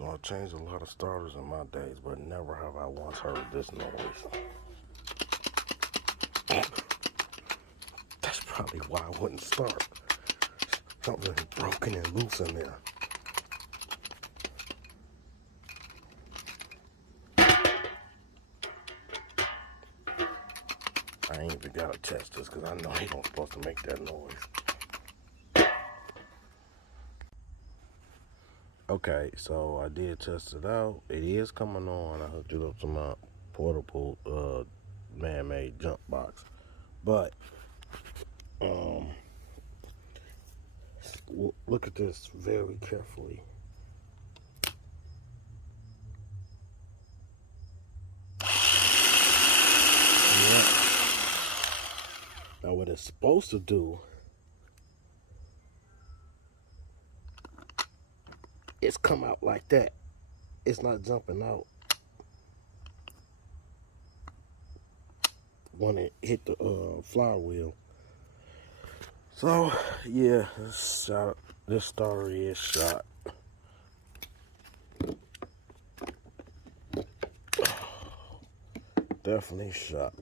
So I changed a lot of starters in my days, but never have I once heard this noise. That's probably why I wouldn't start. Something broken and loose in there. I ain't even gotta test this because I know he don't supposed to make that noise. Okay, so I did test it out. It is coming on. I hooked it up to my portable man-made jump box. But look at this very carefully. Yep. Now what it's supposed to do is come out like that. It's not jumping out when it hit the flywheel. So yeah, this starter is shot. Definitely shot.